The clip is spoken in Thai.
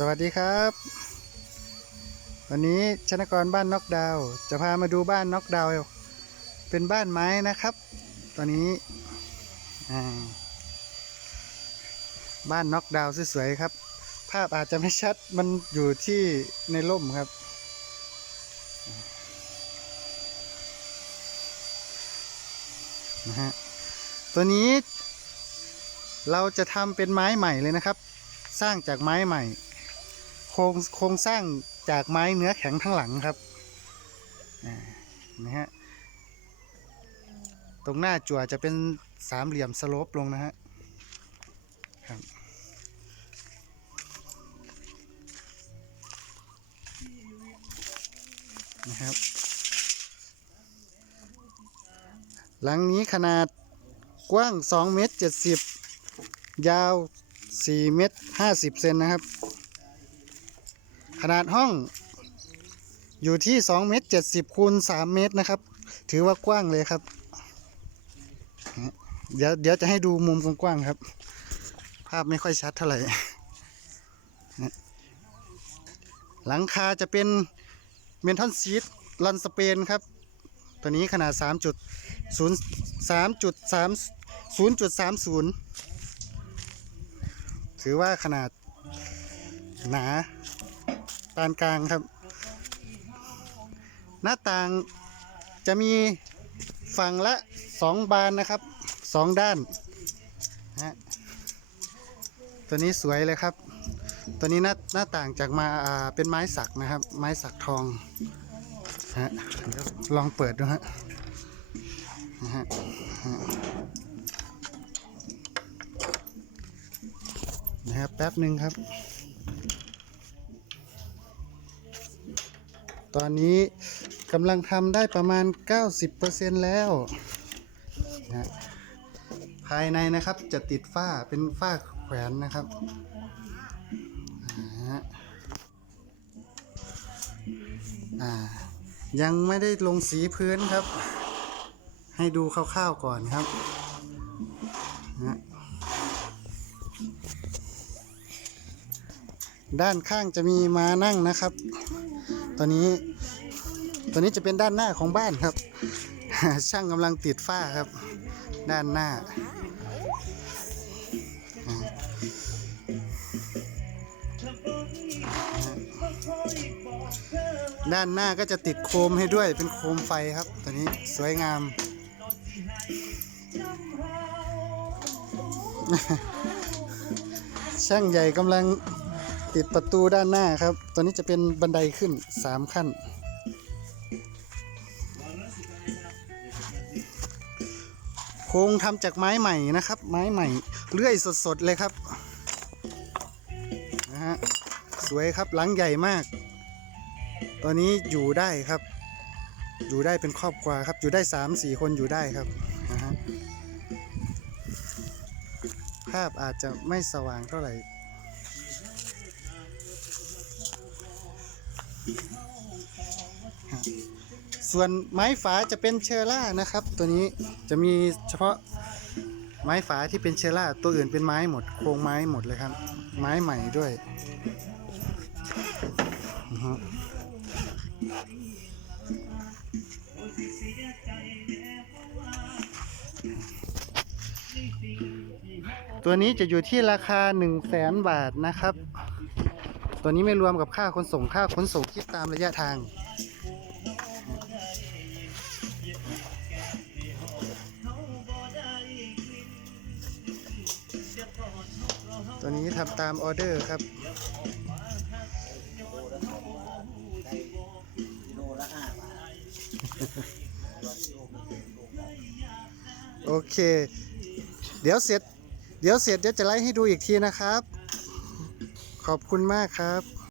สวัสดีครับ วันนี้ชนกรบ้านน็อกดาวจะพามาดูบ้านน็อกดาวเป็นบ้านไม้นะครับ ตอนนี้บ้านน็อกดาวสวยๆครับ ภาพอาจจะไม่ชัดมันอยู่ที่ในร่มครับ นะฮะตัวนี้เราจะทำเป็นไม้ใหม่เลยนะครับ สร้างจากไม้ใหม่ ครงโครงสร้างจากไม้เนื้อแข็งทั้งหลังครับนะฮะตรงหน้าจั่วจะเป็นสามเหลี่ยมสโลปลงนะฮะครับนะครับ หลังนี้ขนาดกว้าง 2 เมตร 70 ยาว 4 เมตร 50 เซนนะครับ ขนาดห้องอยู่ที่2เมตร70คูณ3เมตรนะครับ ถือว่ากว้างเลยครับ เดี๋ยวเดี๋ยวจะให้ดูมุมกว้างๆครับ ภาพไม่ค่อยชัดเท่าไหร่ หลังคาจะเป็นเมนทอนซีทลันสเปนครับ ตัวนี้ขนาด3จุดศูนย์สามจุดสามศูนย์จุดสามศูนย์ถือว่าขนาดหนา ปานกลางครับ หน้าต่างจะมีฝั่งละสองบานนะครับสองด้านนะฮะตัวนี้สวยเลยครับ ตัวนี้หน้าหน้าต่างจากมาเป็นไม้สักนะครับ ไม้สักทองฮะลองเปิดดูฮะนะฮะนะครับแป๊บหนึ่งครับ ตอนนี้กำลังทำได้ประมาณ 90%แล้วนะภายในนะครับจะติดฝ้าเป็นฝ้าแขวนนะครับอ่าฮะยังไม่ได้ลงสีพื้นครับ ให้ดูคร่าวๆก่อนครับนะด้านข้างจะมีมานั่งนะครับตัวนี้ ตัวนี้จะเป็นด้านหน้าของบ้านครับ ช่างกำลังติดฝ้าครับ ด้านหน้า ด้านหน้าก็จะติดโคมให้ด้วยเป็นโคมไฟครับ ตัวนี้สวยงาม ช่างใหญ่กำลังติดประตูด้านหน้าครับ ตัวนี้จะเป็นบันไดขึ้น 3 ขั้น โครงทำจากไม้ใหม่นะครับ ไม้ใหม่เลื่อยสดๆเลยครับนะฮะสวยครับหลังใหญ่มาก ตอนนี้อยู่ได้ครับ อยู่ได้เป็นครอบครัวครับ อยู่ได้สามสี่คนอยู่ได้ครับนะฮะภาพอาจจะไม่สว่างเท่าไหร่ ส่วนไม้ฝาจะเป็นเชอร่านะครับ ตัวนี้จะมีเฉพาะไม้ฝาที่เป็นเชอร่า ตัวอื่นเป็นไม้หมดโครงไม้หมดเลยครับ ไม้ใหม่ด้วยตัวนี้จะอยู่ที่ราคา 1 0 0 0 0แสนบาทนะครับ ตัวนี้ไม่รวมกับค่าขนส่งค่าขนส่งคิดตามระยะทาง ตัวนี้ทำตามออเดอร์ครับโอเค เดี๋ยวเสร็จ เดี๋ยวเสร็จเดี๋ยวจะไลฟ์ให้ดูอีกทีนะครับ ขอบคุณมากครับ